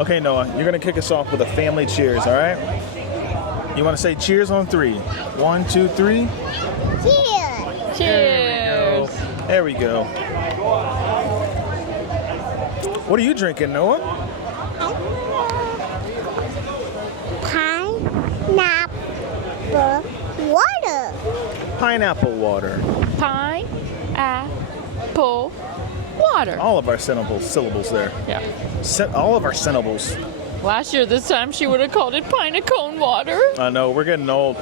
Okay, Noah, you're gonna kick us off with a family cheers, all right? You want to say cheers on 3? 1, 2, 3. Cheers! Cheers! There we go. What are you drinking, Noah? Pineapple water. Pineapple water. Pineapple water. All of our syllables there. Yeah. All of our syllables. Last year, this time, she would have called it pine-a-cone water. I know, we're getting old.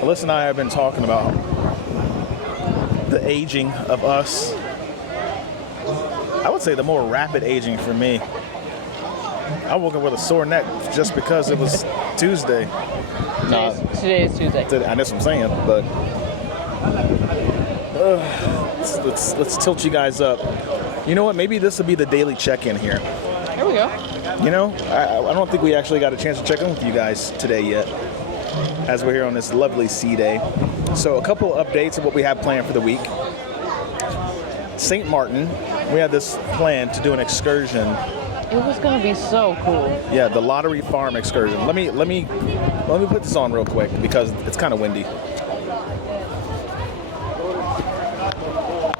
Alyssa and I have been talking about the aging of us. I would say the more rapid aging for me. I woke up with a sore neck just because it was Tuesday. Today is Tuesday. That's what I'm saying, but let's tilt you guys up. You know what? Maybe this will be the daily check-in here. Here we go. You know, I don't think we actually got a chance to check in with you guys today yet, as we're here on this lovely sea day. So a couple of updates of what we have planned for the week. St. Martin, we had this plan to do an excursion. It was gonna be so cool. Yeah, the Lottery Farm excursion. Let me put this on real quick because it's kind of windy.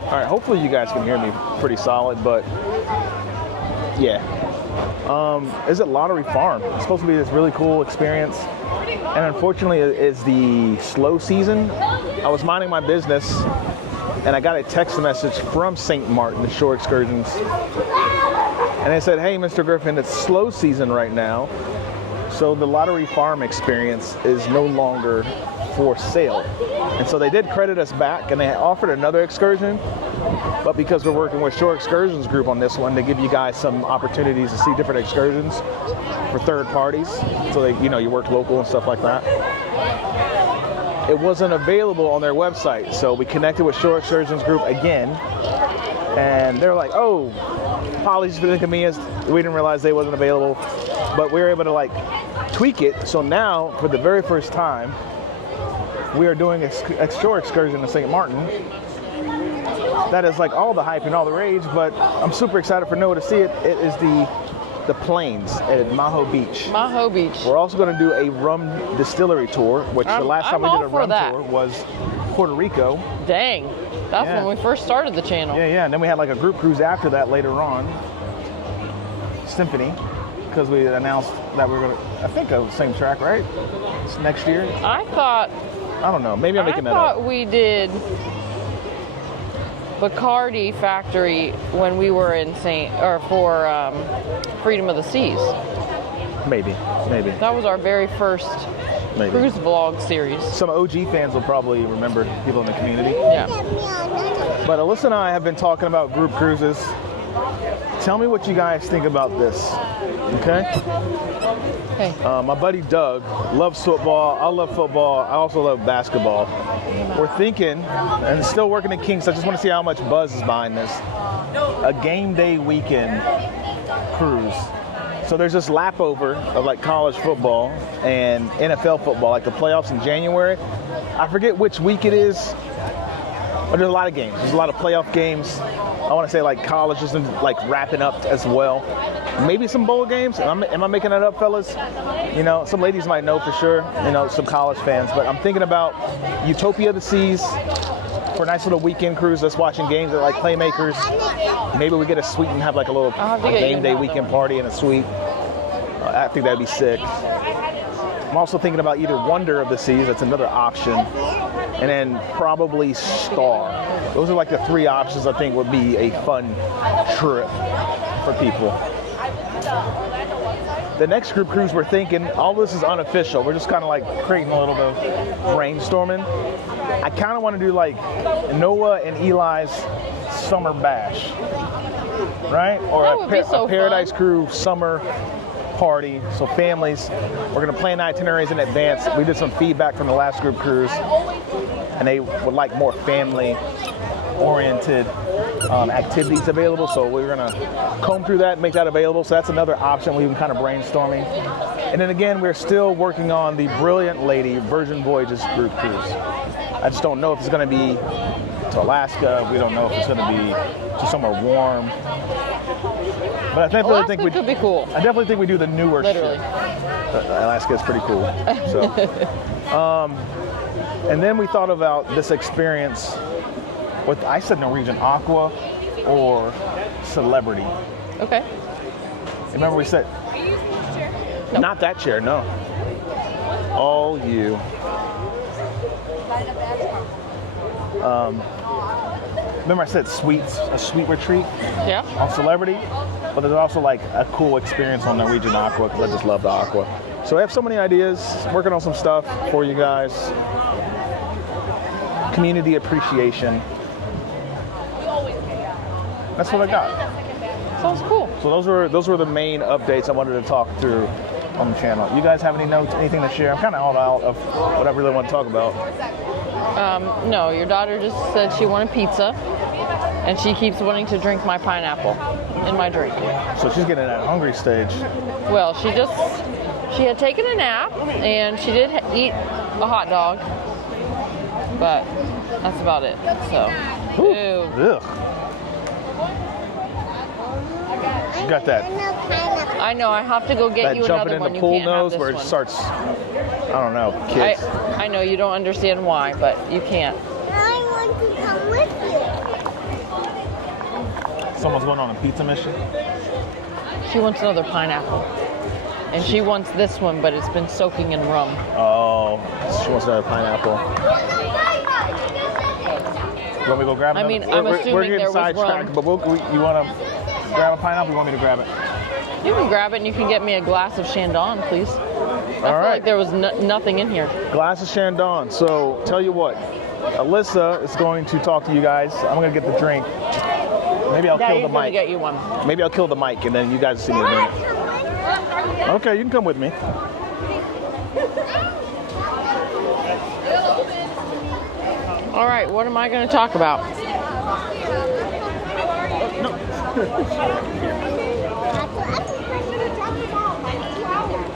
All right, hopefully you guys can hear me pretty solid, but yeah. Is it Lottery Farm? It's supposed to be this really cool experience, and unfortunately it's the slow season. I was minding my business and I got a text message from St. Martin, the Shore Excursions, and they said, hey, Mr. Griffin, it's slow season right now, so the Lottery Farm experience is no longer for sale. And so they did credit us back, and they offered another excursion, but because we're working with Shore Excursions Group on this one, to give you guys some opportunities to see different excursions for third parties, so they, you work local and stuff like that. It wasn't available on their website, so we connected with Shore Excursions Group again, and they're like, oh, apologies for the inconvenience, we didn't realize they wasn't available, but we were able to tweak it, so now for the very first time we are doing a shore excursion to St. Martin. That is all the hype and all the rage, but I'm super excited for Noah to see it. It is the plains at Maho Beach. Maho Beach. We're also going to do a rum distillery tour, which the last time we did a rum tour was Puerto Rico. Dang. That's when we first started the channel. Yeah, and then we had a group cruise after that later on. Symphony, because we announced that we're going to, I think the same track, right? It's next year. I don't know. Maybe I'm making that up. I thought we did Bacardi Factory when we were in for Freedom of the Seas. Maybe. That was our very first cruise vlog series. Some OG fans will probably remember, people in the community. Yeah. But Alyssa and I have been talking about group cruises. Tell me what you guys think about this, okay? Hey. My buddy Doug loves football. I love football. I also love basketball. We're thinking, and still working at Kinks, I just want to see how much buzz is behind this, a game day weekend cruise. So there's this lap over of college football and NFL football, the playoffs in January. I forget which week it is, but there's a lot of games. There's a lot of playoff games. I want to say college is wrapping up as well. Maybe some bowl games. Am I making that up, fellas? Some ladies might know for sure, some college fans. But I'm thinking about Utopia of the Seas for a nice little weekend cruise. Us watching games at Playmakers. Maybe we get a suite and have a little game day weekend party in a suite. I think that'd be sick. I'm also thinking about either Wonder of the Seas, that's another option, and then probably Star. Those are the 3 options I think would be a fun trip for people. The next group cruise we're thinking, all this is unofficial. We're just kind of creating a little bit of brainstorming. I kind of want to do Noah and Eli's summer bash, right? Or a Paradise Crew summer party. So families, we're going to plan itineraries in advance. We did some feedback from the last group cruise, and they would like more family-oriented activities available. So we're going to comb through that and make that available. So that's another option we've been kind of brainstorming. And then again, we're still working on the Brilliant Lady Virgin Voyages group cruise. I just don't know if it's going to be to Alaska. We don't know if it's going to be to somewhere warm. But I definitely Alaska think we could be cool. I definitely think we do the newer Literally. shit. Alaska is pretty cool. So, and then we thought about this experience with, I said Norwegian Aqua or Celebrity. Okay. Remember we said, Nope. not that chair, no. All you. Remember I said a sweet retreat Yeah. on Celebrity? But there's also like a cool experience on Norwegian Aqua because I just love the Aqua. So I have so many ideas, working on some stuff for you guys. Community appreciation. That's what I got. Sounds cool. So those were the main updates I wanted to talk through on the channel. You guys have any notes, anything to share? I'm kind of all out of what I really want to talk about. No, your daughter just said she wanted pizza, and she keeps wanting to drink my pineapple in my drink. So she's getting at that hungry stage. Well, she had taken a nap, and she did eat a hot dog, but that's about it. So, ew. Ugh. You got that I know. I have to go get you jumping another in one. the You pool can't have nose this where it one. starts, I don't know, kids. I know you don't understand why, but you can't. I want to come with you. Someone's going on a pizza mission. She wants another pineapple, and she wants this one, but it's been soaking in rum. Oh, she wants another pineapple. You want me to go grab I another? mean, I'm assuming we're getting there was sidetracked, rum. but you want to grab a pineapple? You want me to grab it? You can grab it, and you can get me a glass of Chandon, please. I feel right. like there was nothing in here. Glass of Chandon. So tell you what, Alyssa is going to talk to you guys. I'm going to get the drink. Maybe I'll kill Daddy's the gonna mic. get you one. Maybe I'll kill the mic, and then you guys will see me in a minute. Okay, you can come with me. All right, what am I going to talk about?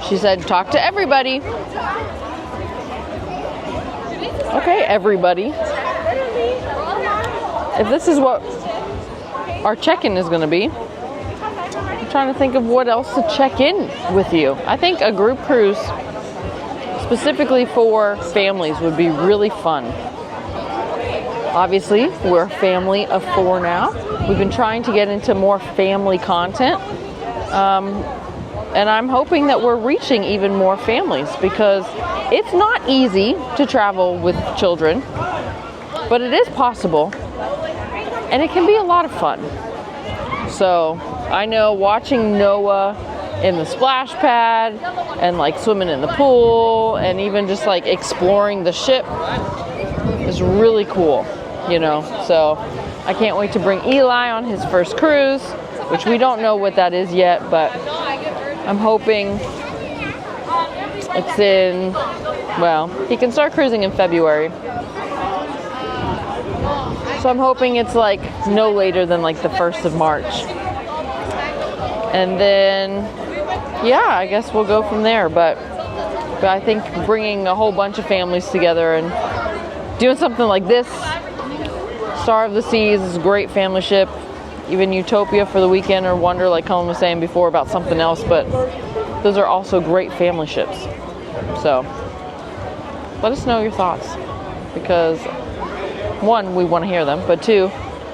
She said, talk to everybody. Okay, everybody. If this is what our check-in is going to be, I'm trying to think of what else to check in with you. I think a group cruise specifically for families would be really fun. Obviously, we're a family of 4 now. We've been trying to get into more family content. And I'm hoping that we're reaching even more families because it's not easy to travel with children, but it is possible. And it can be a lot of fun. So I know watching Noah in the splash pad and like swimming in the pool and even just like exploring the ship is really cool, you know. So I can't wait to bring Eli on his first cruise, which we don't know what that is yet, but I'm hoping it's in, well, he can start cruising in February. So I'm hoping it's like no later than like the 1st of March. And then, yeah, I guess we'll go from there. But I think bringing a whole bunch of families together and doing something like this, Star of the Seas is a great family ship. Even Utopia for the weekend or Wonder, like Colin was saying before about something else, but those are also great family ships. So let us know your thoughts because 1, we want to hear them, but 2,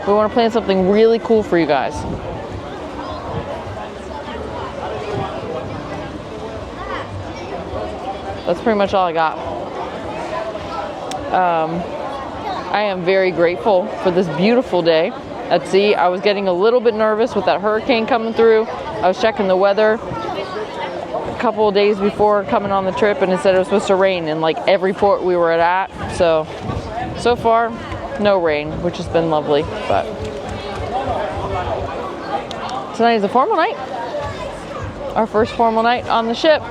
we want to plan something really cool for you guys. That's pretty much all I got. I am very grateful for this beautiful day at sea. I was getting a little bit nervous with that hurricane coming through. I was checking the weather a couple of days before coming on the trip, and it said it was supposed to rain in like every port we were at. So far, no rain, which has been lovely. But tonight is a formal night. Our first formal night on the ship.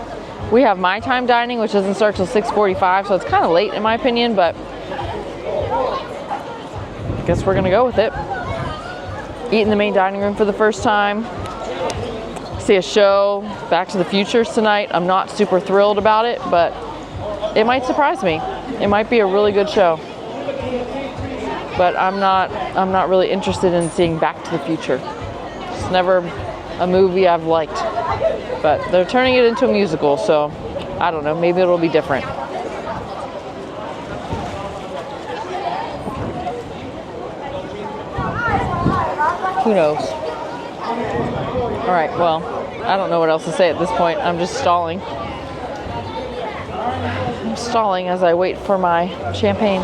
We have my time dining, which doesn't start till 6:45, so it's kind of late in my opinion, but I guess we're gonna go with it. Eat in the main dining room for the first time. See a show, Back to the Future tonight. I'm not super thrilled about it, but it might surprise me. It might be a really good show. But I'm not really interested in seeing Back to the Future. It's never a movie I've liked. But they're turning it into a musical, so I don't know, maybe it'll be different. Who knows? All right, well, I don't know what else to say at this point. I'm just stalling. I'm stalling as I wait for my champagne.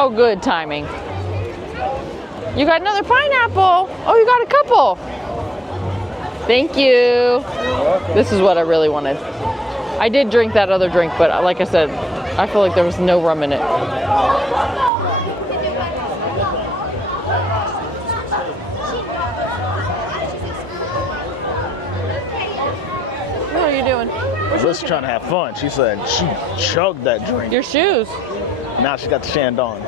Oh, good timing. You got another pineapple. Oh, you got a couple. Thank you. This is what I really wanted. I did drink that other drink, but like I said, I feel like there was no rum in it. What are you doing? Just trying to have fun. She said she chugged that drink. Your shoes. Now she got the Shandong.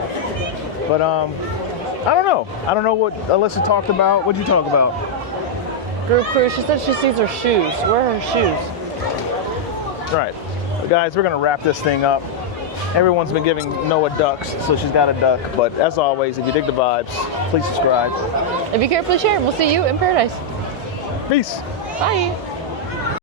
But I don't know. I don't know what Alyssa talked about. What'd you talk about? Group cruise. She said she sees her shoes. Where are her shoes? All right, but guys, we're gonna wrap this thing up. Everyone's been giving Noah ducks, so she's got a duck. But as always, if you dig the vibes, please subscribe. If you care, please share. We'll see you in paradise. Peace. Bye.